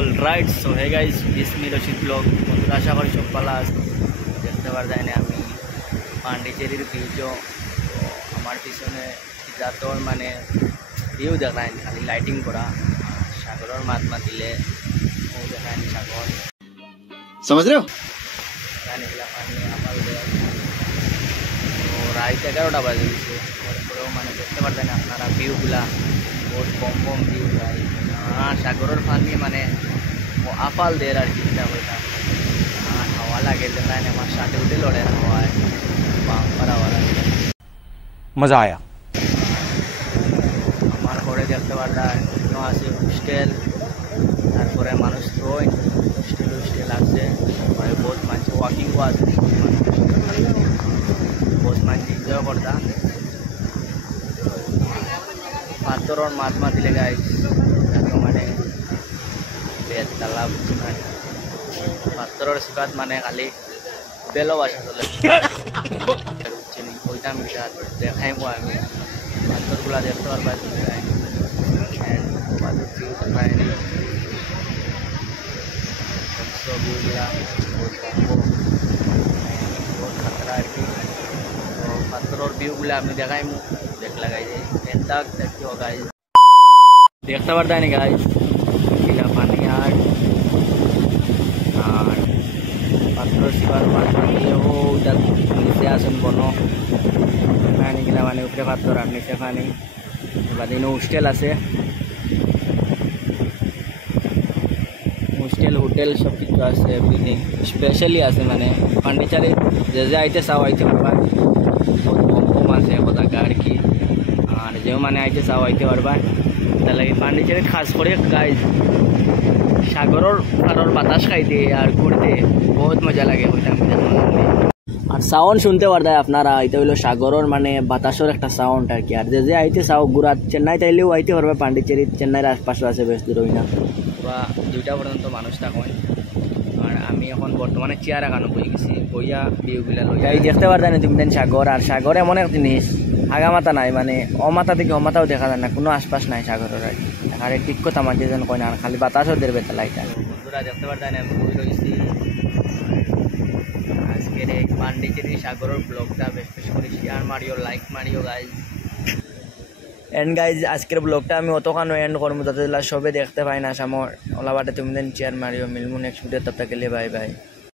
Alright, so hey guys, this me Rashid blog. বন্ধুরা, আশা করি সব ভালো আছে। দেখতে পারতেন আমি পান্ডিচেরির ভিউ। আমার পিছনে যাতর মানে ভিউ দেখায় খালি লাইটিং করা, সাগরের মাত মাতিলে ও দেখায় সাগর, समझ रहे हो? এগুলা পানি আপাল দেয়। তো রাত 11টা বাজে দিচ্ছে, তারপরেও মানে দেখতে পারতেন আপনারা ভিউগুলা বহুত কম কম ভিউ যায়। সাগরের পানি মানে আফাল দেয় আর কি, চিন্তা করতাম হাওয়া লাগে দেখায় আমার সাথে উঠে লড়ে হাওয়ায় বাম্পার হাওয়া লাগে, मजा आया। আমার ঘরে দেখতে পারতাম আছে হোস্টেল, তারপরে মানুষ তো হোস্টেল আছে, বহুত মানুষ ওয়াকিংও আছে, বহুত মানুষ এনজয় করতাম। পাথরের মাছ মাতিলে গাই মানে বেতলা পাথরের সিপাত মানে খালি বেলো বাসা চলে ওইটা মিটার দেখাই মো আমি পাথরগুলা দেখতে পারবা ভিউগুলা বহুত খাতরা আর কি। তো পাথরের ভিউগুলা আপনি দেখাই মো দেখলা গাই দেখিও গাই দেখতে পারতাম গাই এটা পানি আর পাথরের শিবার মাছ মারলে ও নিচে আসেন বনো পানি গেলা মানে উপরে পাথর আর নিচে পানি। বাদে হোস্টেল আছে, হোস্টেল হোটেল সব কিছু আছে, এভরিথিং স্পেশালি আছে মানে পান্ডিচারি যে আইতে চাও আইতে পারবা, বহুত কম কম আছে জায়গা আর কি। আর যে মানে আইতে চাও আইতে পারবা, তার লাগে পান্ডিচারি খাস করে গাইজ সাগরের পাড়ের বাতাস খাইতে আর ঘুরতে বহুত মজা লাগে ওইটা। আর সাউন্ড শুনতে পারতায় আপনারা, এটা হইলো সাগরের মানে বাতাসের একটা সাউন্ড আর কি। আর যে আইতে চাও ঘুরা চেন্নাই তাইলেও আইতে পারবে পান্ডিচেরি, চেন্নাইয়ের আশপাশে আছে, বেশ দূর হই না বা 2টা পর্যন্ত মানুষ থাকেন। আর আমি এখন বর্তমানে চেয়ার এখানে বই গেছি, বইয়া ভিউগুলা লই এই দেখতে পারতাম তুমি সাগর। আর সাগর এমন এক জিনিস আগামাতা নাই, মানে অমাতা থেকে অমাতাও দেখা যায় না, কোনো আশপাশ নাই সাগরের আর কি। আর ঠিক কথা মানতে যেন কয় না, আর খালি বাতাসও দেবে বেতলাইটা। বন্ধুরা দেখতে পারতাম আমি বই রয়েছি আজকের এই পান্ডিচেরি সাগরের ব্লগটা বেশ করে শেয়ার মারিও, লাইক মারিও গাইজ। এন্ড গাইজ আজকের ব্লগটা আমি অতখানো এন্ড করবো যাতে সবে দেখতে পাই না সামর ওলা বাটে তুমি দেন শেয়ার মারিও। মিলমু নেক্সট ভিডিও, তব তক के लिए बाय बाय।